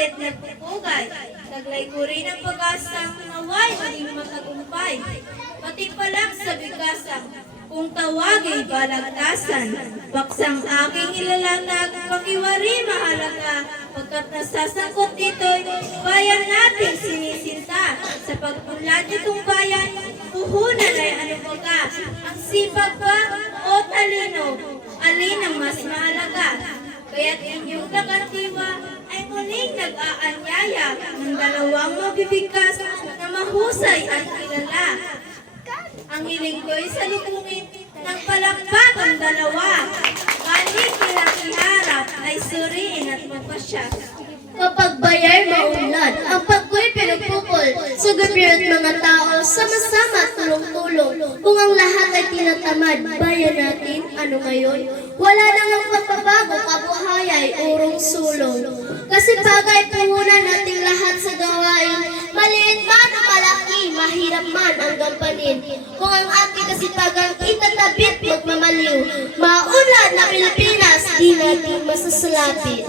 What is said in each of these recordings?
at nagpupugay. Taglay ko rin ang pag-asang naway maging matagumpay. Pati pa lang sa bigasang, kung tawagay balagtasan. Baksang aking ilalatag, pakiwari mahalaga. Pagkat nasasangkot dito'y bayan nating sinisinta. Sa pagpunlad nitong bayan, puhunan ay ano baga. Ang sipag ba o talino, alin ang mas mahalaga? Kaya't inyong nakantiwa ay muling nag-aanyaya ng dalawang mabibigkas na mahusay at kilala. Ang hiling ko'y salubungin ng palakpak ang dalawa. Balik nilang iharap ay suriin at magpasya. Kapag bayay maunlad, ang pagko'y pinagpupol sa gobyerno at mga tao, sama-sama at tulong-tulong. Kung ang lahat ay tinatamad, bayan natin, ano ngayon? Wala nang ang pagbabago, kabuhayay, urong sulong. Kasi pagay puhunan nating lahat sa gawain, maliit man o malaki, mahirap man ang gampanin. Kung ang ating kasipagang itatabit magmamaliw, maunlad na Pilipinas, di natin masasalapit.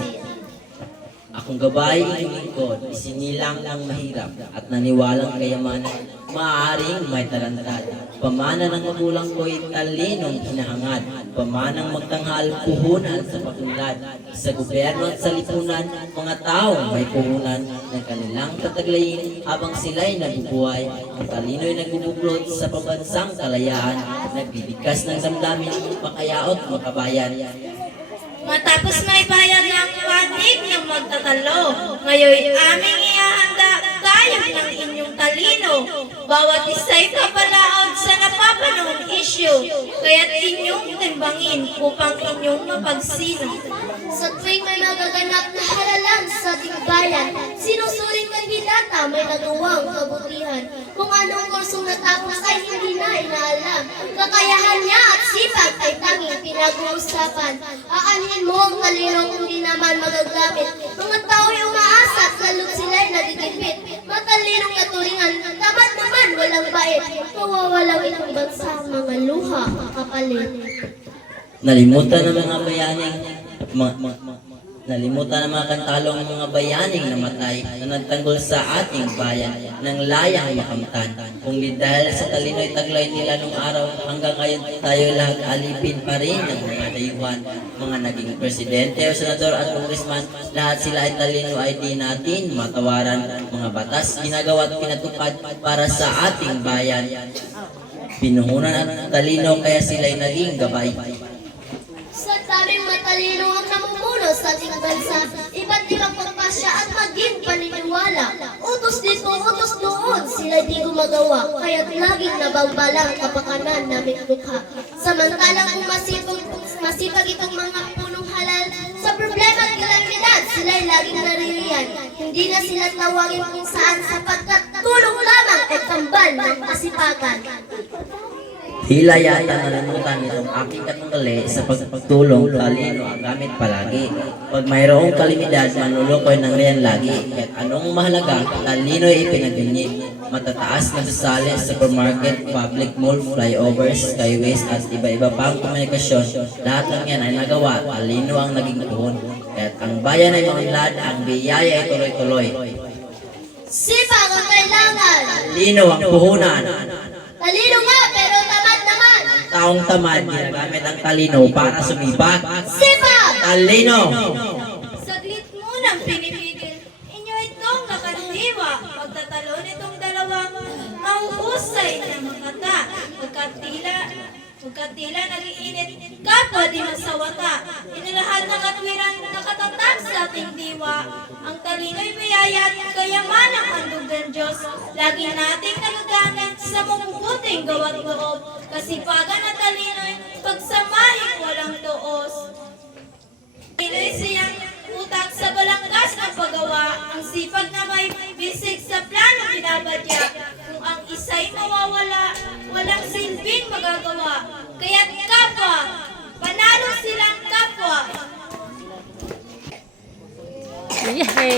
Akong gabay ng lingkod, isinilang ang mahirap at naniwalang kayamanan, maaaring may tarantad. Pamana ng magulang ko'y talinong hinahangad, pamanang magtanghal puhunan sa pagunlad. Sa gobyerno at sa lipunan, mga taong may puhunan ng kanilang tataglayin habang sila'y nabubuhay. Ang talino'y nagbubuklod sa pambansang kalayaan, nagbibigkas ng damdamin, makayaot makabayan. Matapos may bayad ng panig ng magtatalo, ngayon aming ihahanda tayo ng inyong talino. Bawat isa'y kapalaod sa napapanong issue, kaya't inyong timbangin upang inyong mapagsino. Sa tuwing may magaganap na halalan sa ating bayan, sinusuring kandidata may nagawang kabutihan. Kung anong kursong natapos ay hindi na inaalam. Kakayahan niya at sipag ay tanging pinag-uusapan. Aanhin mo ang talino kung di naman magagamit. Mga tao'y umaasa at lalo't sila'y nagigipit. Matalinong naturingan, tamad naman walang bait. Mawawalang itong bansa ang mga luha kapalit. Nalimutan ng mga bayaning nalimutan ng mga kantalong mga bayaning namatay na nagtanggol sa ating bayan ng layang makamtan. Kung di dahil sa talino'y taglay nila nung araw, hanggang ngayon tayo lahat alipin pa rin ng mga dayuhan. Mga naging presidente o senador at congressman, lahat sila ay talino ay di natin matawaran. Mga batas ginagawa at pinatupad para sa ating bayan. Pinuhunan at talino kaya sila'y naging gabay. Sa daming matalino ang namumuno sa ating bansa, iba't ibang pagpasya at maging paniniwala. Utos dito, utos doon, sila di gumagawa, kaya't laging nabangbalang kapakanan naming lukha. Samantalang kung masipag itong mga punong halal, sa problema at kalamidad, sila'y laging naririyan. Hindi na sila tawagin kung saan sapagkat tulong lamang ay kambal ng kasipagan. Tila yata nalimutan nitong aking katunggali sa pagtulong talino ang gamit palagi. Pag mayroong kalimidad, manulukoy ng riyan lagi. Kahit anong mahalaga, talino'y ipinagbinyi. Matataas na sasali sa supermarket, public mall, flyovers, skyways at iba-iba pang komunikasyon. Lahat ng yan ay nagawa, talino ang naging puhon. Kahit ang bayan ay maunlad, ang biyaya ay tuloy-tuloy. Sipag ang kailangan! Talino ang puhunan. Talino nga, pero tamad naman! Taong tamad, ginagamit ang talino para sumibak. Sipag! Talino! Saglit munang pinipigil, inyo itong nakandiwa. Pagtatalo nitong dalawang mahuhusay na makata. Pagkatila nag-iinit, kapwa di masawata. Inalahat ng katwiran nakatatag sa ating diwa. Ang talino'y biyaya at kayamanang handog ng Diyos. Lagi nating nagagamit sa mabubuting gawa't loob. Kasipagan at talino'y pagsamahin walang tuos. Talino'y siyang utak sa balangkas ng paggawa. Ang sipag na may bisig sa plano binabadya. Kung ang isa'y mawawala, walang silbing magagawa. Kaya't kapwa, panalo silang kapwa. Yay!